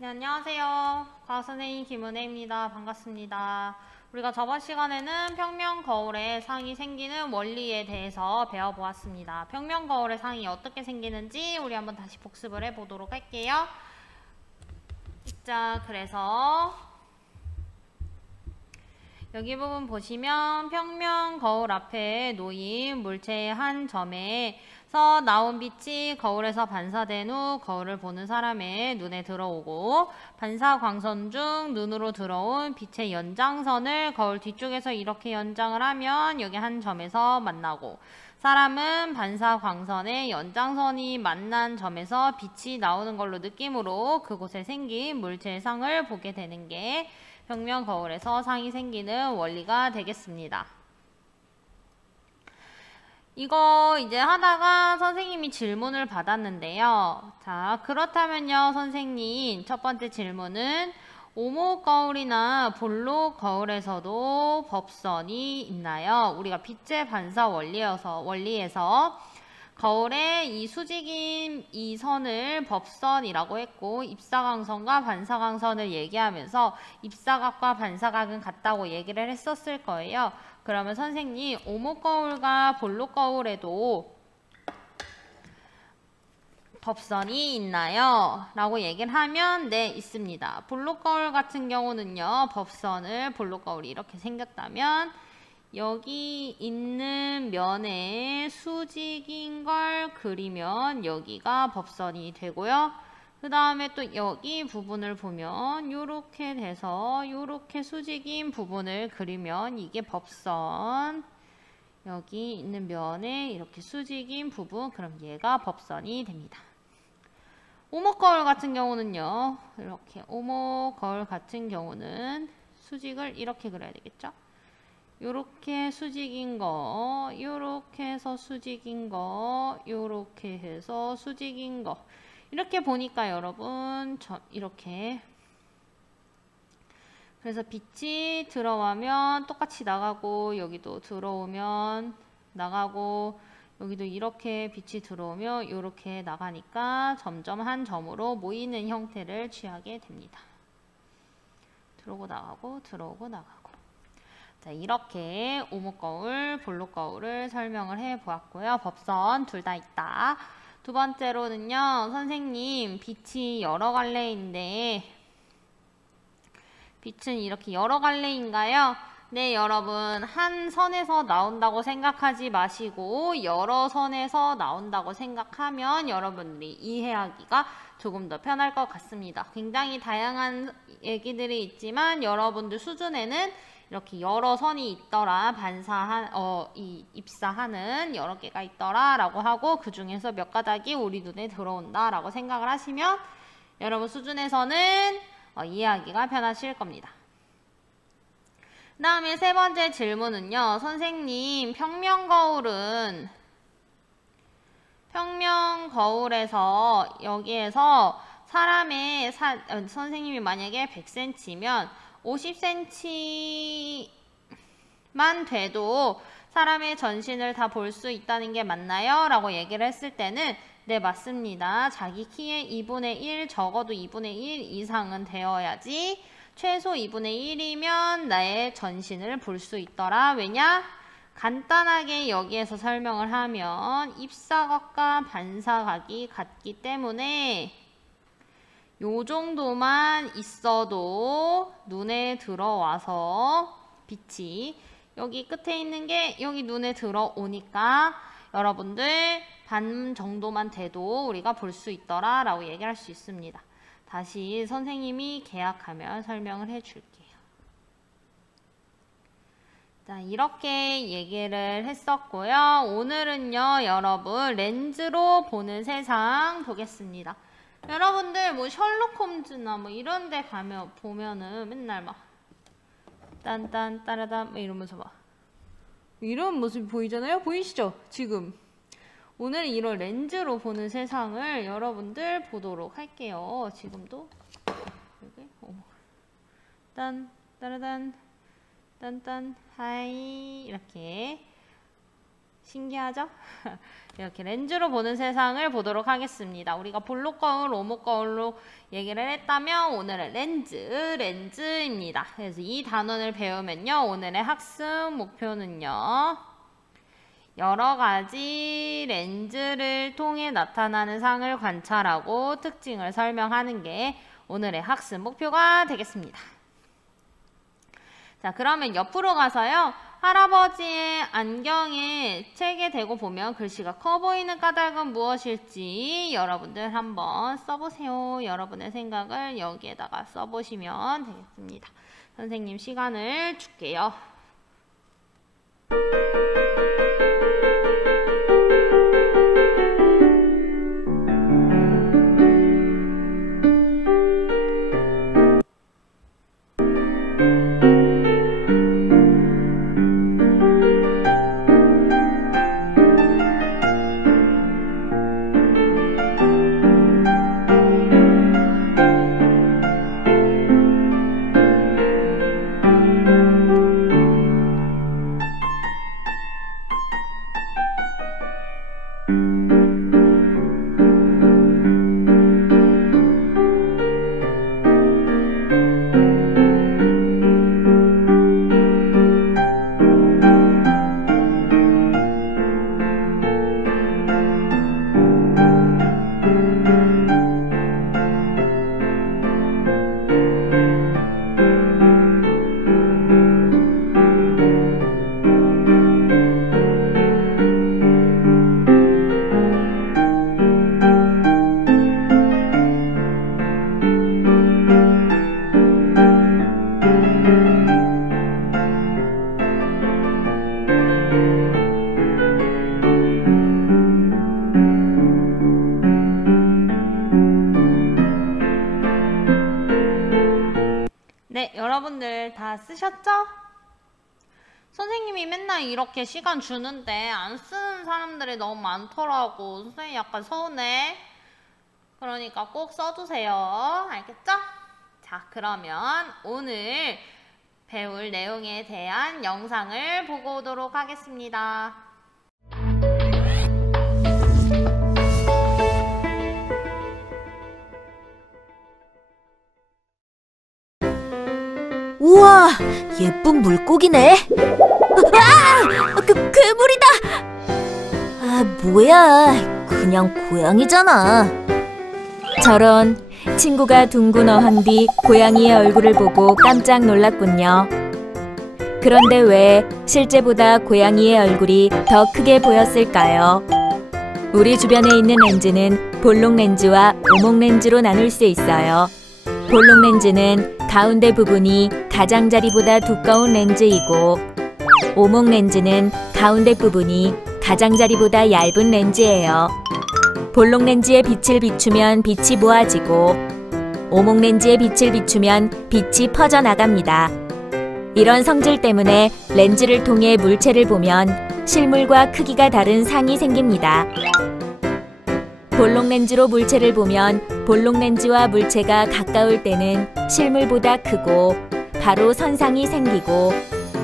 네, 안녕하세요. 과학선생님 김은혜입니다. 반갑습니다. 우리가 저번 시간에는 평면 거울에 상이 생기는 원리에 대해서 배워보았습니다. 평면 거울의 상이 어떻게 생기는지 우리 한번 다시 복습을 해보도록 할게요. 자, 그래서 여기 부분 보시면 평면 거울 앞에 놓인 물체의 한 점에서 나온 빛이 거울에서 반사된 후 거울을 보는 사람의 눈에 들어오고 반사 광선 중 눈으로 들어온 빛의 연장선을 거울 뒤쪽에서 이렇게 연장을 하면 여기 한 점에서 만나고 사람은 반사 광선의 연장선이 만난 점에서 빛이 나오는 걸로 느낌으로 그곳에 생긴 물체의 상을 보게 되는 게 평면 거울에서 상이 생기는 원리가 되겠습니다. 이거 이제 하다가 선생님이 질문을 받았는데요. 자, 그렇다면요, 선생님. 첫 번째 질문은 오목 거울이나 볼록 거울에서도 법선이 있나요? 우리가 빛의 반사 원리에서 거울의 이 수직인 이 선을 법선이라고 했고 입사광선과 반사광선을 얘기하면서 입사각과 반사각은 같다고 얘기를 했었을 거예요. 그러면 선생님 오목거울과 볼록거울에도 법선이 있나요? 라고 얘기를 하면 네, 있습니다. 볼록거울 같은 경우는요. 법선을 볼록거울이 이렇게 생겼다면 여기 있는 면에 수직인 걸 그리면 여기가 법선이 되고요. 그 다음에 또 여기 부분을 보면 요렇게 돼서 요렇게 수직인 부분을 그리면 이게 법선. 여기 있는 면에 이렇게 수직인 부분, 그럼 얘가 법선이 됩니다. 오목거울 같은 경우는요. 이렇게 오목거울 같은 경우는 수직을 이렇게 그려야 되겠죠? 요렇게 수직인 거, 요렇게 해서 수직인 거, 요렇게 해서 수직인 거. 이렇게 보니까 여러분, 이렇게. 그래서 빛이 들어가면 똑같이 나가고, 여기도 들어오면 나가고, 여기도 이렇게 빛이 들어오면 요렇게 나가니까 점점 한 점으로 모이는 형태를 취하게 됩니다. 들어오고 나가고, 들어오고 나가고. 자, 이렇게 오목거울, 볼록거울을 설명을 해보았고요. 법선 둘 다 있다. 두 번째로는요. 선생님, 빛이 여러 갈래인데 빛은 이렇게 여러 갈래인가요? 네, 여러분. 한 선에서 나온다고 생각하지 마시고 여러 선에서 나온다고 생각하면 여러분들이 이해하기가 조금 더 편할 것 같습니다. 굉장히 다양한 얘기들이 있지만 여러분들 수준에는 이렇게 여러 선이 있더라, 입사하는 여러 개가 있더라 라고 하고 그 중에서 몇 가닥이 우리 눈에 들어온다 라고 생각을 하시면 여러분 수준에서는 이해하기가 편하실 겁니다. 그 다음에 세 번째 질문은요. 선생님, 평면 거울에서 여기에서 사람의 선생님이 만약에 100cm면 50cm만 돼도 사람의 전신을 다 볼 수 있다는 게 맞나요? 라고 얘기를 했을 때는 네, 맞습니다. 자기 키의 2분의 1, 적어도 2분의 1 이상은 되어야지 최소 2분의 1이면 나의 전신을 볼 수 있더라. 왜냐? 간단하게 여기에서 설명을 하면 입사각과 반사각이 같기 때문에 요 정도만 있어도 눈에 들어와서 빛이 여기 끝에 있는 게 여기 눈에 들어오니까 여러분들 반 정도만 돼도 우리가 볼 수 있더라 라고 얘기할 수 있습니다. 다시 선생님이 계약하면 설명을 해줄게요. 자, 이렇게 얘기를 했었고요. 오늘은요, 여러분 렌즈로 보는 세상 보겠습니다. 여러분들 뭐 셜록 홈즈나 뭐 이런 데 가면 보면은 맨날 막 딴딴 따라단 뭐 이러면서 막 이런 모습이 보이잖아요. 보이시죠? 지금 오늘 이런 렌즈로 보는 세상을 여러분들 보도록 할게요. 지금도 여기 딴 따라단 딴딴 하이 이렇게 신기하죠? 이렇게 렌즈로 보는 세상을 보도록 하겠습니다. 우리가 볼록 거울, 오목 거울로 얘기를 했다면 오늘은 렌즈입니다. 그래서 이 단원을 배우면요. 오늘의 학습 목표는요. 여러 가지 렌즈를 통해 나타나는 상을 관찰하고 특징을 설명하는 게 오늘의 학습 목표가 되겠습니다. 자, 그러면 옆으로 가서요. 할아버지의 안경에 책에 대고 보면 글씨가 커 보이는 까닭은 무엇일지 여러분들 한번 써보세요. 여러분의 생각을 여기에다가 써보시면 되겠습니다. 선생님 시간을 줄게요. 네, 여러분들 다 쓰셨죠? 선생님이 맨날 이렇게 시간 주는데 안 쓰는 사람들이 너무 많더라고. 선생님 약간 서운해. 그러니까 꼭 써주세요. 알겠죠? 자, 그러면 오늘 배울 내용에 대한 영상을 보고 오도록 하겠습니다. 우와, 예쁜 물고기네. 괴물이다. 뭐야, 그냥 고양이잖아. 저런, 친구가 둥근 어항 뒤 고양이의 얼굴을 보고 깜짝 놀랐군요. 그런데 왜 실제보다 고양이의 얼굴이 더 크게 보였을까요? 우리 주변에 있는 렌즈는 볼록 렌즈와 오목 렌즈로 나눌 수 있어요. 볼록 렌즈는 가운데 부분이 가장자리보다 두꺼운 렌즈이고, 오목 렌즈는 가운데 부분이 가장자리보다 얇은 렌즈예요. 볼록 렌즈에 빛을 비추면 빛이 모아지고, 오목 렌즈에 빛을 비추면 빛이 퍼져나갑니다. 이런 성질 때문에 렌즈를 통해 물체를 보면 실물과 크기가 다른 상이 생깁니다. 볼록 렌즈로 물체를 보면 볼록 렌즈와 물체가 가까울 때는 실물보다 크고 바로 선상이 생기고,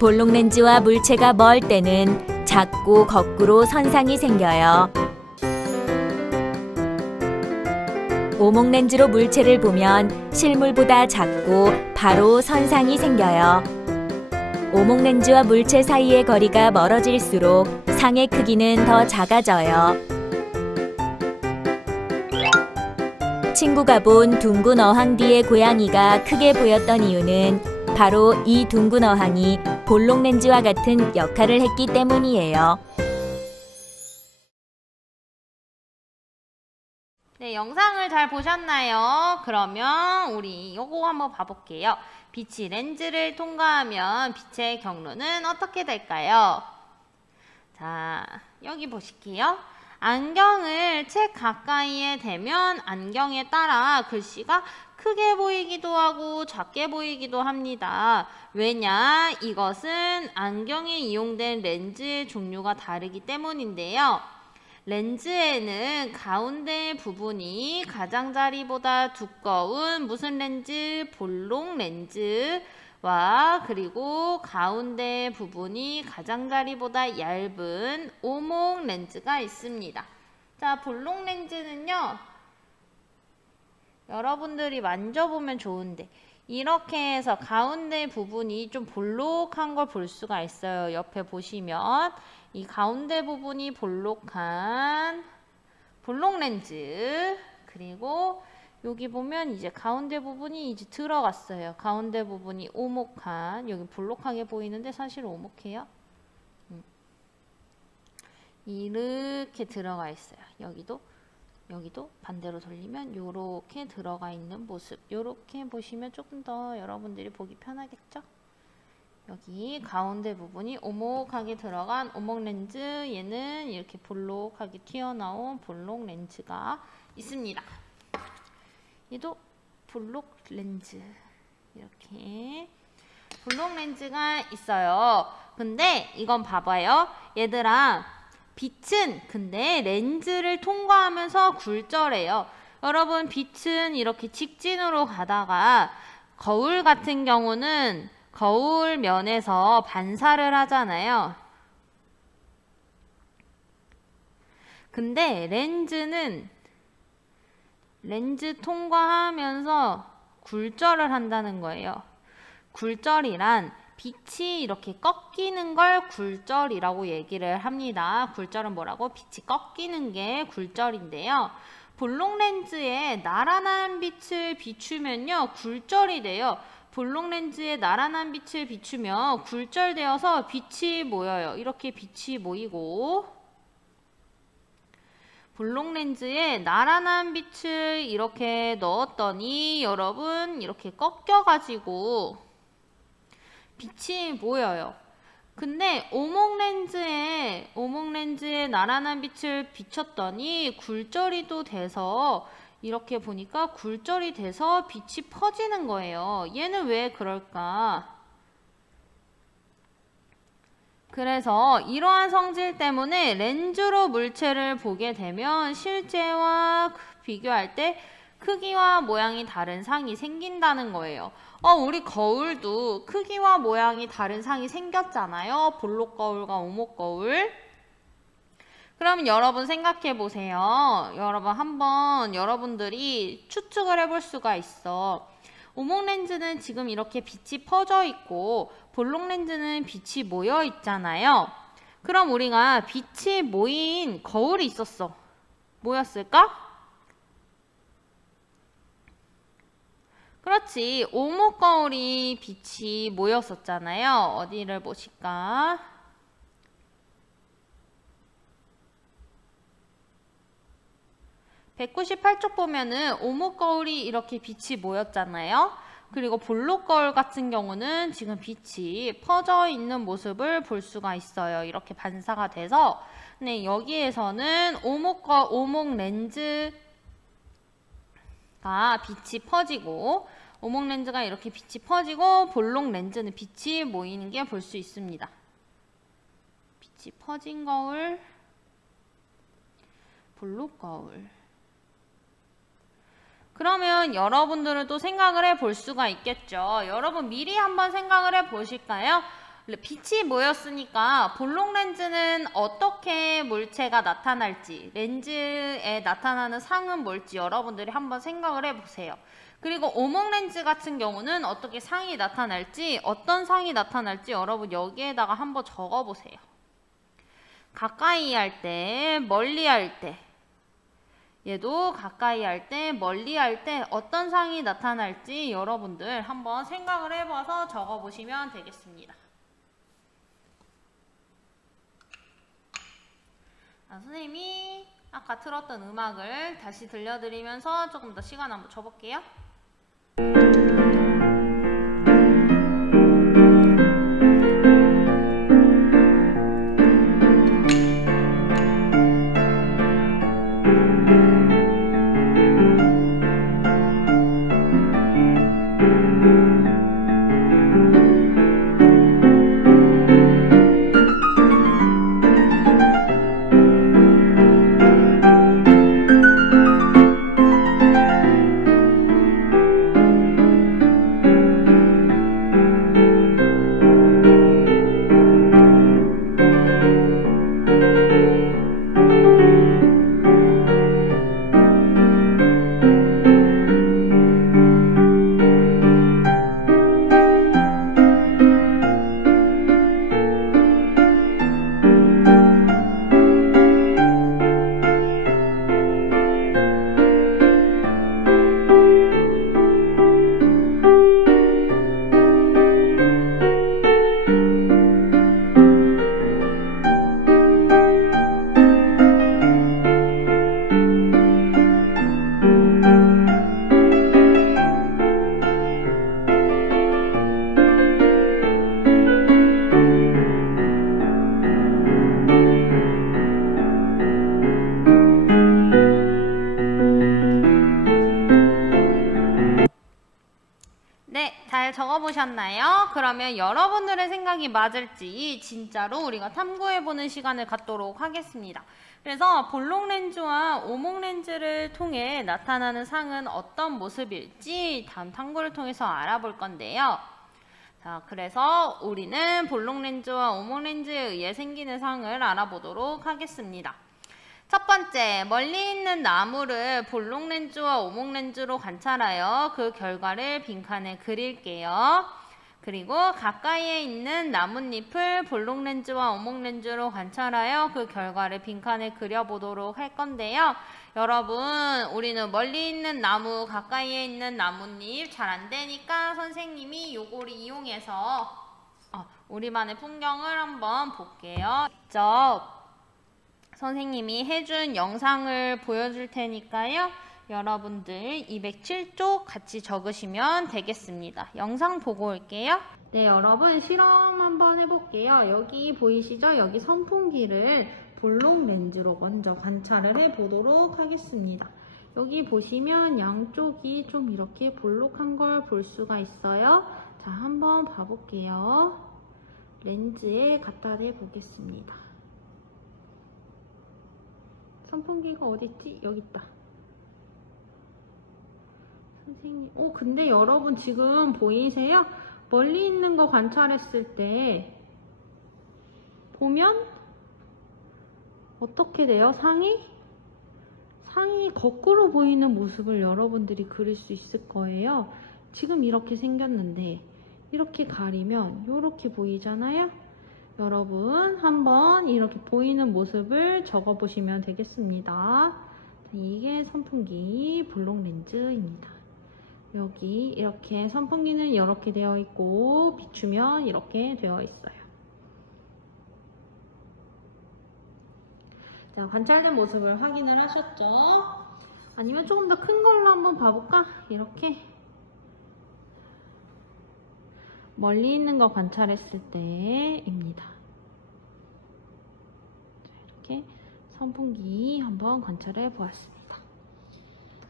볼록 렌즈와 물체가 멀 때는 작고 거꾸로 선상이 생겨요. 오목 렌즈로 물체를 보면 실물보다 작고 바로 선상이 생겨요. 오목 렌즈와 물체 사이의 거리가 멀어질수록 상의 크기는 더 작아져요. 친구가 본 둥근 어항 뒤의 고양이가 크게 보였던 이유는 바로 이 둥근 어항이 볼록 렌즈와 같은 역할을 했기 때문이에요. 네, 영상을 잘 보셨나요? 그러면 우리 요거 한번 봐볼게요. 빛이 렌즈를 통과하면 빛의 경로는 어떻게 될까요? 자, 여기 보실게요. 안경을 책 가까이에 대면 안경에 따라 글씨가 크게 보이기도 하고 작게 보이기도 합니다. 왜냐? 이것은 안경에 이용된 렌즈의 종류가 다르기 때문인데요. 렌즈에는 가운데 부분이 가장자리보다 두꺼운 무슨 렌즈? 볼록 렌즈. 와, 그리고 가운데 부분이 가장자리보다 얇은 오목 렌즈가 있습니다. 자, 볼록 렌즈는요, 여러분들이 만져보면 좋은데 이렇게 해서 가운데 부분이 좀 볼록한 걸 볼 수가 있어요. 옆에 보시면 이 가운데 부분이 볼록한 볼록 렌즈, 그리고 여기 보면 이제 가운데 부분이 이제 들어갔어요. 가운데 부분이 오목한, 여기 볼록하게 보이는데 사실 오목해요. 이렇게 들어가 있어요. 여기도 반대로 돌리면 이렇게 들어가 있는 모습. 이렇게 보시면 조금 더 여러분들이 보기 편하겠죠? 여기 가운데 부분이 오목하게 들어간 오목 렌즈, 얘는 이렇게 볼록하게 튀어나온 볼록 렌즈가 있습니다. 얘도 볼록 렌즈, 이렇게 볼록 렌즈가 있어요. 근데 이건 봐봐요. 얘들아, 빛은 근데 렌즈를 통과하면서 굴절해요. 여러분, 빛은 이렇게 직진으로 가다가 거울 같은 경우는 거울 면에서 반사를 하잖아요. 근데 렌즈는 렌즈 통과하면서 굴절을 한다는 거예요. 굴절이란 빛이 이렇게 꺾이는 걸 굴절이라고 얘기를 합니다. 굴절은 뭐라고? 빛이 꺾이는 게 굴절인데요. 볼록 렌즈에 나란한 빛을 비추면요, 굴절이 돼요. 볼록 렌즈에 나란한 빛을 비추면 굴절되어서 빛이 모여요. 이렇게 빛이 모이고, 볼록 렌즈에 나란한 빛을 이렇게 넣었더니 여러분 이렇게 꺾여가지고 빛이 모여요. 근데 오목 렌즈에 나란한 빛을 비췄더니 굴절이 또 돼서 이렇게 보니까 굴절이 돼서 빛이 퍼지는 거예요. 얘는 왜 그럴까? 그래서 이러한 성질 때문에 렌즈로 물체를 보게 되면 실제와 비교할 때 크기와 모양이 다른 상이 생긴다는 거예요. 우리 거울도 크기와 모양이 다른 상이 생겼잖아요. 볼록 거울과 오목 거울. 그럼 여러분 생각해 보세요. 여러분 한번 여러분들이 추측을 해볼 수가 있어. 오목 렌즈는 지금 이렇게 빛이 퍼져 있고 볼록 렌즈는 빛이 모여 있잖아요. 그럼 우리가 빛이 모인 거울이 있었어. 뭐였을까? 그렇지. 오목 거울이 빛이 모였었잖아요. 어디를 보실까? (198쪽) 보면은 오목 거울이 이렇게 빛이 모였잖아요. 그리고 볼록 거울 같은 경우는 지금 빛이 퍼져 있는 모습을 볼 수가 있어요. 이렇게 반사가 돼서. 네, 여기에서는 오목 렌즈가 빛이 퍼지고, 오목 렌즈가 이렇게 빛이 퍼지고, 볼록 렌즈는 빛이 모이는 게 볼 수 있습니다. 빛이 퍼진 거울, 볼록 거울. 그러면 여러분들은 또 생각을 해볼 수가 있겠죠. 여러분 미리 한번 생각을 해보실까요? 빛이 모였으니까 볼록 렌즈는 어떻게 물체가 나타날지, 렌즈에 나타나는 상은 뭘지 여러분들이 한번 생각을 해보세요. 그리고 오목 렌즈 같은 경우는 어떻게 상이 나타날지, 어떤 상이 나타날지 여러분 여기에다가 한번 적어보세요. 가까이 할 때, 멀리 할 때, 얘도 가까이 할 때, 멀리 할 때 어떤 상이 나타날지 여러분들 한번 생각을 해봐서 적어보시면 되겠습니다. 선생님이 아까 틀었던 음악을 다시 들려드리면서 조금 더 시간 한번 줘볼게요. 맞았나요? 그러면 여러분들의 생각이 맞을지 진짜로 우리가 탐구해보는 시간을 갖도록 하겠습니다. 그래서 볼록 렌즈와 오목 렌즈를 통해 나타나는 상은 어떤 모습일지 다음 탐구를 통해서 알아볼 건데요. 자, 그래서 우리는 볼록 렌즈와 오목 렌즈에 의해 생기는 상을 알아보도록 하겠습니다. 첫 번째, 멀리 있는 나무를 볼록 렌즈와 오목 렌즈로 관찰하여 그 결과를 빈칸에 그릴게요. 그리고 가까이에 있는 나뭇잎을 볼록 렌즈와 오목 렌즈로 관찰하여 그 결과를 빈칸에 그려보도록 할 건데요. 여러분, 우리는 멀리 있는 나무, 가까이에 있는 나뭇잎 잘 안 되니까 선생님이 요거를 이용해서 우리만의 풍경을 한번 볼게요. 직접 선생님이 해준 영상을 보여줄 테니까요. 여러분들 207쪽 같이 적으시면 되겠습니다. 영상 보고 올게요. 네, 여러분 실험 한번 해볼게요. 여기 보이시죠? 여기 선풍기를 볼록 렌즈로 먼저 관찰을 해보도록 하겠습니다. 여기 보시면 양쪽이 좀 이렇게 볼록한 걸 볼 수가 있어요. 자, 한번 봐볼게요. 렌즈에 갖다 대보겠습니다. 선풍기가 어딨지? 여기 있다. 선생님, 근데 여러분 지금 보이세요? 멀리 있는 거 관찰했을 때 보면 어떻게 돼요? 상이 거꾸로 보이는 모습을 여러분들이 그릴 수 있을 거예요. 지금 이렇게 생겼는데 이렇게 가리면 이렇게 보이잖아요? 여러분 한번 이렇게 보이는 모습을 적어보시면 되겠습니다. 이게 선풍기 볼록 렌즈입니다. 여기 이렇게 선풍기는 이렇게 되어 있고 비추면 이렇게 되어 있어요. 자, 관찰된 모습을 확인을 하셨죠? 아니면 조금 더 큰 걸로 한번 봐볼까? 이렇게 멀리 있는 거 관찰했을 때입니다. 자, 이렇게 선풍기 한번 관찰해 보았습니다.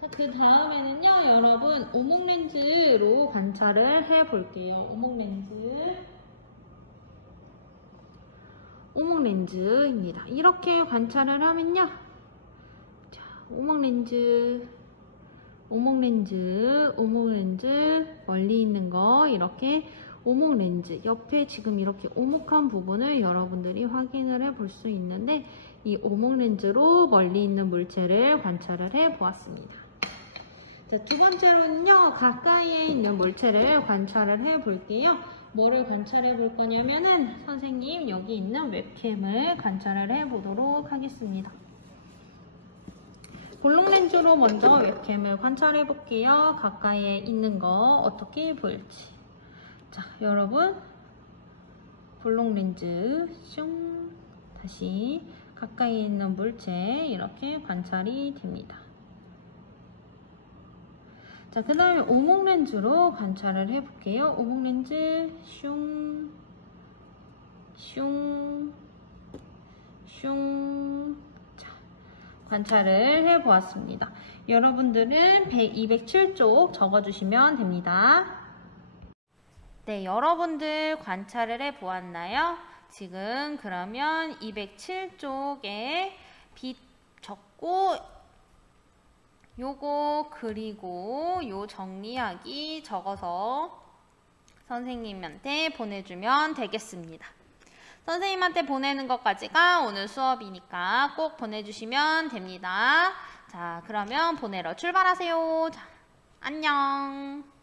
자, 그 다음에는요, 여러분 오목 렌즈로 관찰을 해 볼게요. 오목 렌즈입니다. 이렇게 관찰을 하면요, 자, 오목 렌즈, 멀리 있는 거 이렇게 오목 렌즈 옆에 지금 이렇게 오목한 부분을 여러분들이 확인을 해 볼 수 있는데 이 오목 렌즈로 멀리 있는 물체를 관찰을 해 보았습니다. 자, 두 번째로는요, 가까이에 있는 물체를 관찰을 해 볼게요. 뭐를 관찰해 볼 거냐면은 선생님 여기 있는 웹캠을 관찰을 해 보도록 하겠습니다. 볼록 렌즈로 먼저 웹캠을 관찰해 볼게요. 가까이에 있는 거 어떻게 보일지. 자, 여러분 볼록 렌즈 슝, 다시 가까이에 있는 물체 이렇게 관찰이 됩니다. 자, 그 다음에 오목 렌즈로 관찰을 해볼게요. 오목 렌즈 슝, 슝, 슝. 자, 관찰을 해보았습니다. 여러분들은 207쪽 적어주시면 됩니다. 네, 여러분들 관찰을 해보았나요? 지금 그러면 207쪽에 빛 적고 요거 그리고 요 정리하기 적어서 선생님한테 보내주면 되겠습니다. 선생님한테 보내는 것까지가 오늘 수업이니까 꼭 보내주시면 됩니다. 자, 그러면 보내러 출발하세요. 자, 안녕.